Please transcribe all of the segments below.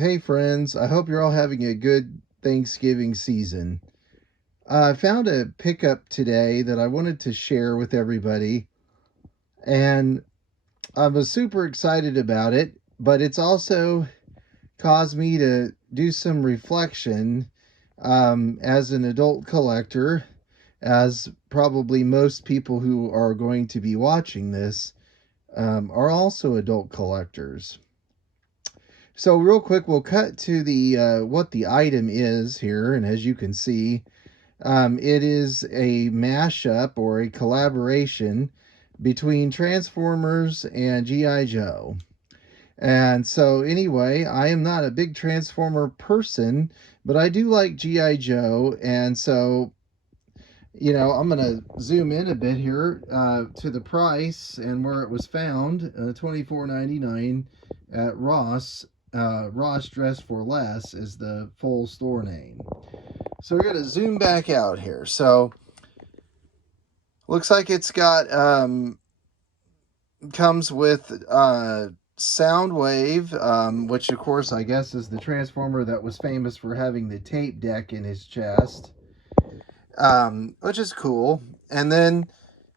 Hey friends, I hope you're all having a good Thanksgiving season. I found a pickup today that I wanted to share with everybody, and I was super excited about it, but it's also caused me to do some reflection as an adult collector, as probably most people who are going to be watching this are also adult collectors. So real quick, we'll cut to the what the item is here, and as you can see, it is a mashup or a collaboration between Transformers and GI Joe. And so anyway, I am not a big Transformer person, but I do like GI Joe, and so I'm gonna zoom in a bit here to the price and where it was found. $24.99 at Ross. Ross Dress for Less is the full store name. So we're gonna zoom back out here. So looks like it's got comes with Soundwave, which of course I guess is the Transformer that was famous for having the tape deck in his chest, which is cool. And then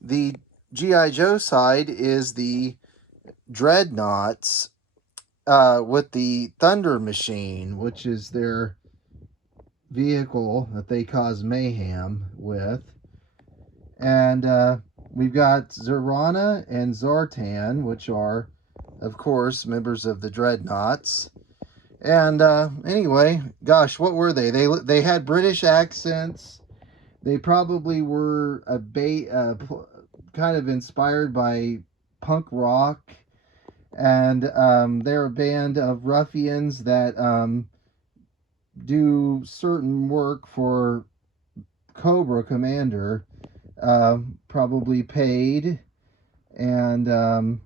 the GI Joe side is the Dreadnoughts with the Thunder Machine, which is their vehicle that they cause mayhem with. And we've got Zorana and Zartan, which are, of course, members of the Dreadnoughts. And anyway, gosh, what were they? They had British accents. They probably were kind of inspired by punk rock, and they're a band of ruffians that do certain work for Cobra Commander, probably paid, and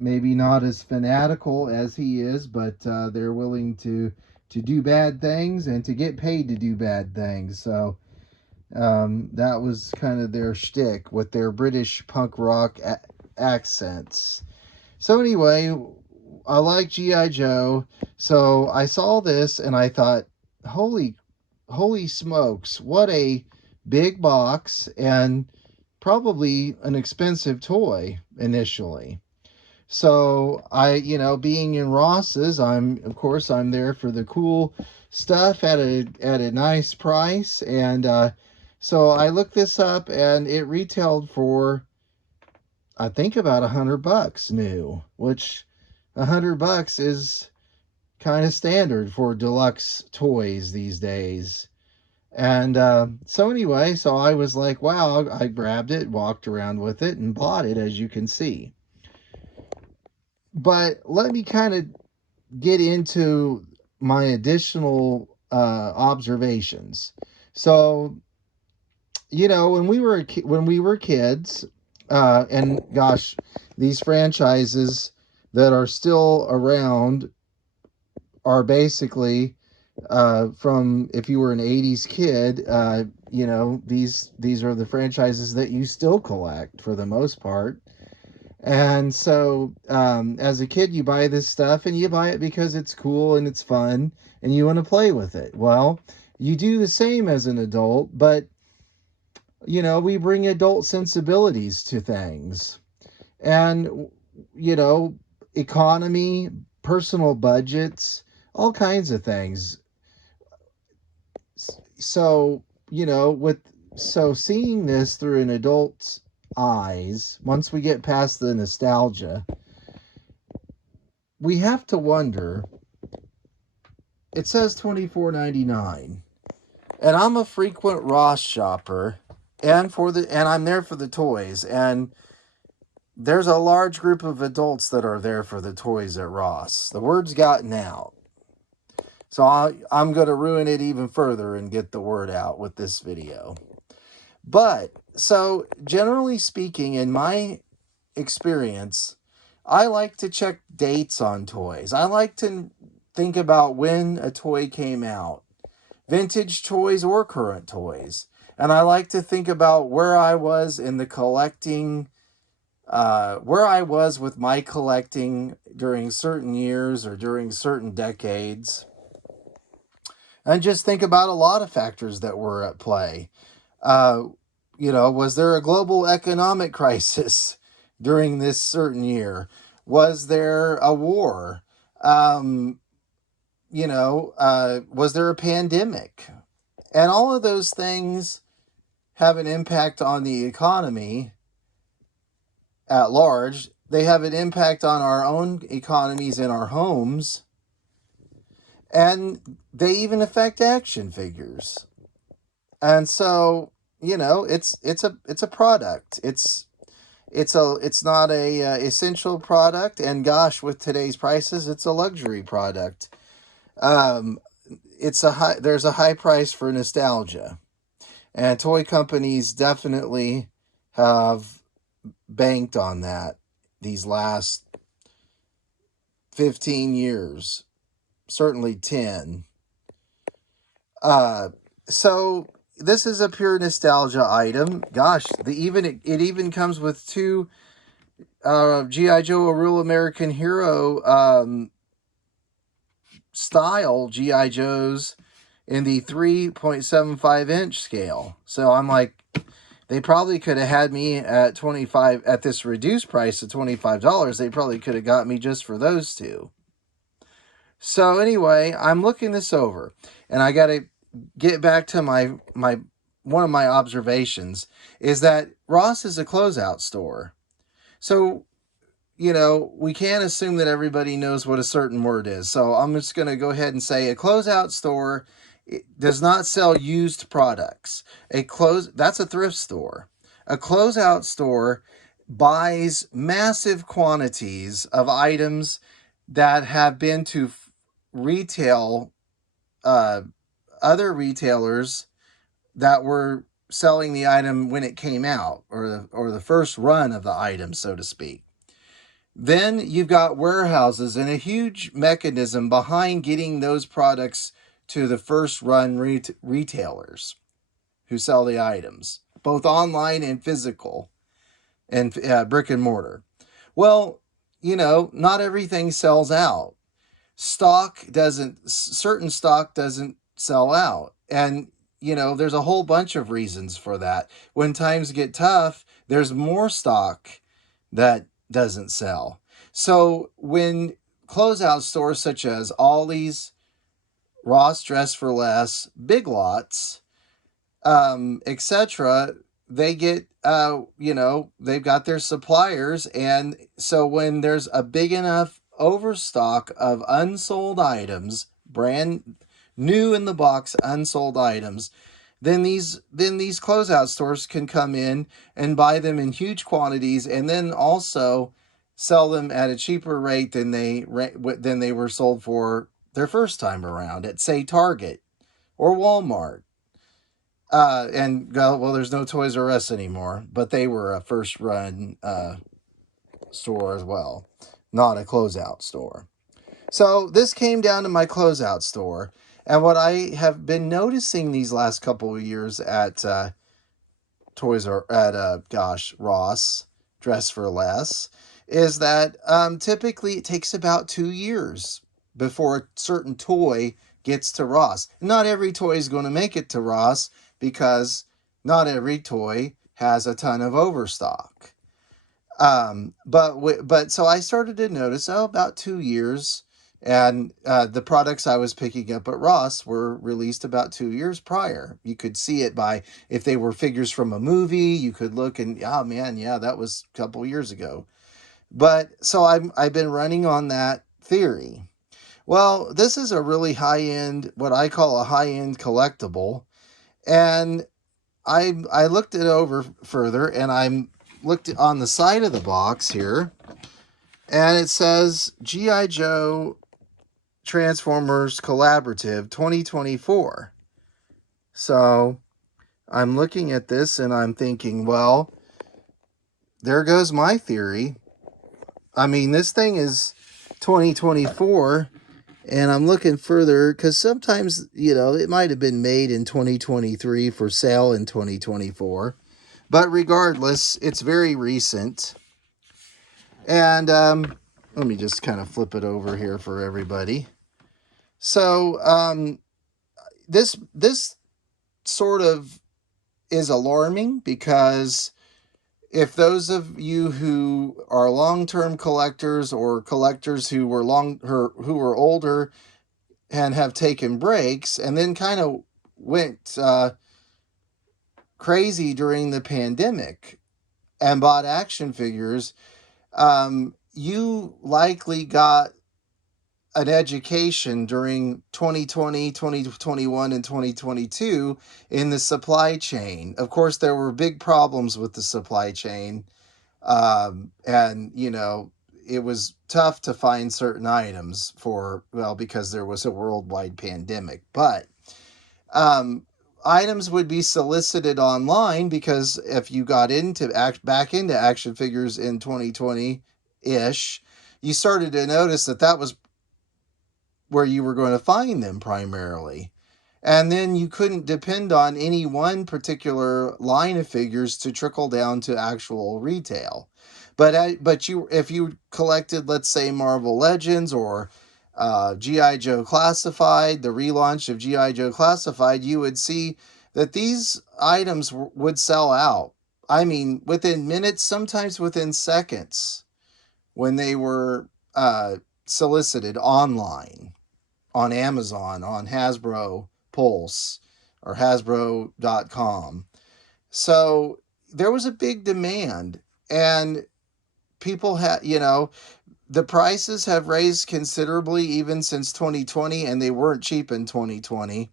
maybe not as fanatical as he is, but they're willing to do bad things and to get paid to do bad things. So that was kind of their shtick with their British punk rock accents. So anyway, I like GI Joe, so I saw this and I thought, holy smokes, what a big box and probably an expensive toy initially. So being in Ross's, I'm there for the cool stuff at a nice price, and so I looked this up, and it retailed for I think about $100 new, which $100 is kind of standard for deluxe toys these days. And so anyway, so I was like, wow, I grabbed it, walked around with it, and bought it, as you can see. But let me kind of get into my additional observations. So, when we were kids, and gosh, these franchises that are still around are basically from if you were an '80s kid, these are the franchises that you still collect for the most part. And so, as a kid, you buy this stuff and you buy it because it's cool and it's fun and you want to play with it. Well, you do the same as an adult, but we bring adult sensibilities to things. And, you know, economy, personal budgets, all kinds of things. So, seeing this through an adult's eyes, once we get past the nostalgia, we have to wonder. It says $24.99, and I'm a frequent Ross shopper, and I'm there for the toys, and there's a large group of adults that are there for the toys at Ross. The word's gotten out. So I'm going to ruin it even further and get the word out with this video. But, so generally speaking, in my experience, I like to check dates on toys. I like to think about when a toy came out, vintage toys or current toys. And I like to think about where I was in the collecting where I was with my collecting during certain years or during certain decades, and just think about a lot of factors that were at play. Uh, was there a global economic crisis during this certain year? Was there a war? Um, was there a pandemic? And all of those things have an impact on the economy at large. They have an impact on our own economies in our homes, and they even affect action figures. And so, it's a product. It's not a essential product, and gosh, with today's prices, it's a luxury product. Um, there's a high price for nostalgia, and toy companies definitely have banked on that these last 15 years, certainly 10. Uh, so this is a pure nostalgia item. Gosh, it even comes with two GI Joe: A Real American Hero style GI Joes in the 3.75-inch scale. So I'm like, they probably could have had me at 25 at this reduced price of $25. They probably could have got me just for those two. So anyway, I'm looking this over, and I got to get back to my one of my observations is that Ross is a closeout store. So, we can't assume that everybody knows what a certain word is. So I'm just going to go ahead and say a closeout store does not sell used products. That's a thrift store. A closeout store buys massive quantities of items that have been to retail uh, other retailers that were selling the item when it came out, or the first run of the item, so to speak. Then you've got warehouses and a huge mechanism behind getting those products to the first run retailers who sell the items, both online and physical and brick and mortar. Well, not everything sells out. Certain stock doesn't sell out. And, there's a whole bunch of reasons for that. When times get tough, there's more stock that doesn't sell. So when closeout stores such as Ollie's, Ross Dress for Less, Big Lots, etc., they get, they've got their suppliers. And so when there's a big enough overstock of unsold items, brand new in the box unsold items, then these closeout stores can come in and buy them in huge quantities, and then also sell them at a cheaper rate than they were sold for their first time around at, say, Target or Walmart. And well, there's no Toys R Us anymore, but they were a first run store as well, not a closeout store. So this came down to my closeout store, and what I have been noticing these last couple of years at Ross Dress for Less is that typically it takes about 2 years before a certain toy gets to Ross. Not every toy is going to make it to Ross because not every toy has a ton of overstock. But so I started to notice, about 2 years, and the products I was picking up at Ross were released about 2 years prior. You could see it by if they were figures from a movie. You could look and, oh man, yeah, that was a couple years ago. But so I've been running on that theory. Well, this is a really high end, what I call a high end collectible, and I looked it over further, and I looked on the side of the box here, and it says GI Joe Transformers Collaborative 2024. So I'm looking at this and I'm thinking, well, there goes my theory. I mean, this thing is 2024, and I'm looking further because sometimes, it might have been made in 2023 for sale in 2024. But regardless, it's very recent. And let me just kind of flip it over here for everybody. So this sort of is alarming because if those of you who are long-term collectors or collectors who were older and have taken breaks and then kind of went crazy during the pandemic and bought action figures, you likely got an education during 2020, 2021, and 2022 in the supply chain. Of course, there were big problems with the supply chain. And, it was tough to find certain items because there was a worldwide pandemic. But um, items would be solicited online because if you got back into action figures in 2020 ish, you started to notice that was where you were going to find them primarily. And then you couldn't depend on any one particular line of figures to trickle down to actual retail. But if you collected, let's say, Marvel Legends or GI Joe Classified, the relaunch of GI Joe Classified, you would see that these items would sell out. I mean, within minutes, sometimes within seconds, when they were solicited online on Amazon, on Hasbro Pulse or Hasbro.com. So there was a big demand, and people the prices have raised considerably even since 2020, and they weren't cheap in 2020.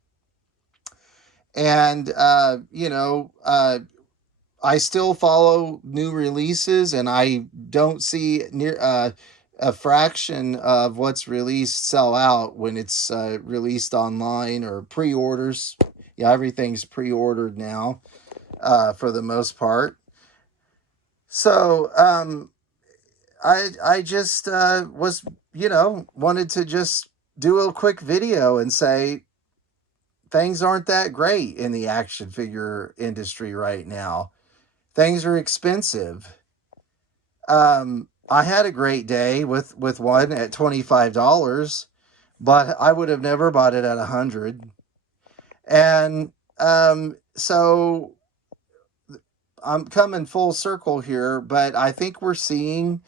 And, I still follow new releases, and I don't see a fraction of what's released sell out when it's released online or pre-orders. Yeah, everything's pre-ordered now for the most part. So I just was wanted to just do a quick video and say things aren't that great in the action figure industry right now. Things are expensive. I had a great day with one at $25, but I would have never bought it at 100. And so I'm coming full circle here, but I think we're seeing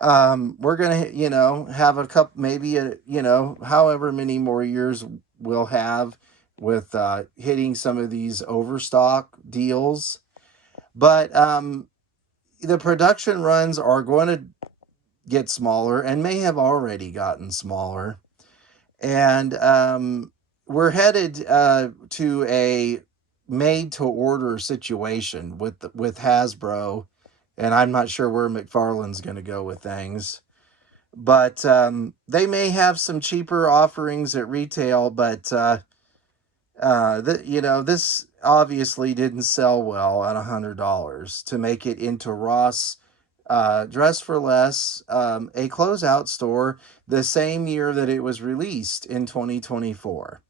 we're gonna have a couple, maybe however many more years we'll have with hitting some of these overstock deals. But the production runs are going to get smaller and may have already gotten smaller. And we're headed to a made to order situation with Hasbro. And I'm not sure where McFarlane's going to go with things. But they may have some cheaper offerings at retail, but this obviously didn't sell well at $100 to make it into Ross Dress for Less, a closeout store the same year that it was released in 2024.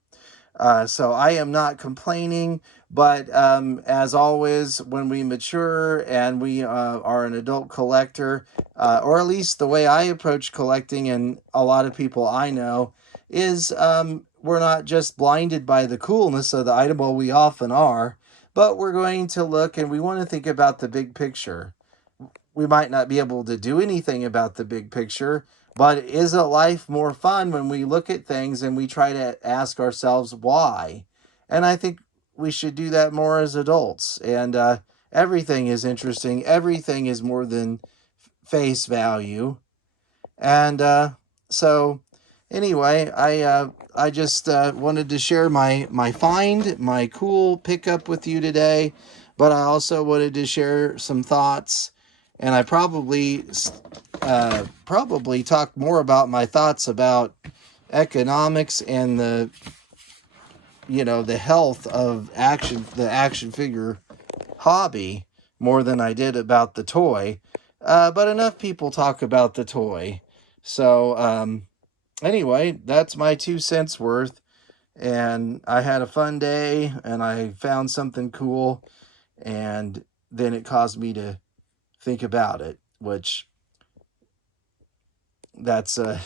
So I am not complaining, but as always, when we mature and we are an adult collector, or at least the way I approach collecting, and a lot of people I know, is we're not just blinded by the coolness of the item, well, we often are, but we're going to look and we want to think about the big picture. We might not be able to do anything about the big picture, but isn't life more fun when we look at things and we try to ask ourselves why? And I think we should do that more as adults. And everything is interesting. Everything is more than face value. And so, anyway, I just wanted to share my find, my cool pickup with you today. But I also wanted to share some thoughts, and I probably talk more about my thoughts about economics and the health of the action figure hobby more than I did about the toy. But enough people talk about the toy. So anyway, that's my 2 cents worth. And I had a fun day, and I found something cool, and then it caused me to think about it, which that's a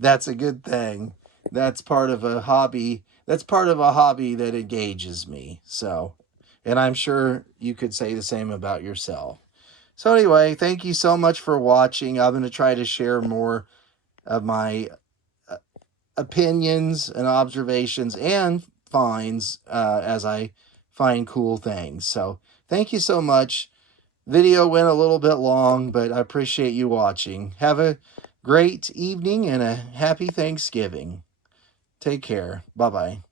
that's a good thing. That's part of a hobby. That's part of a hobby that engages me. So, and I'm sure you could say the same about yourself. So anyway, thank you so much for watching. I'm going to try to share more of my opinions and observations and finds as I find cool things. So thank you so much. Video went a little bit long, but I appreciate you watching. Have a great evening and a happy Thanksgiving. Take care. Bye bye.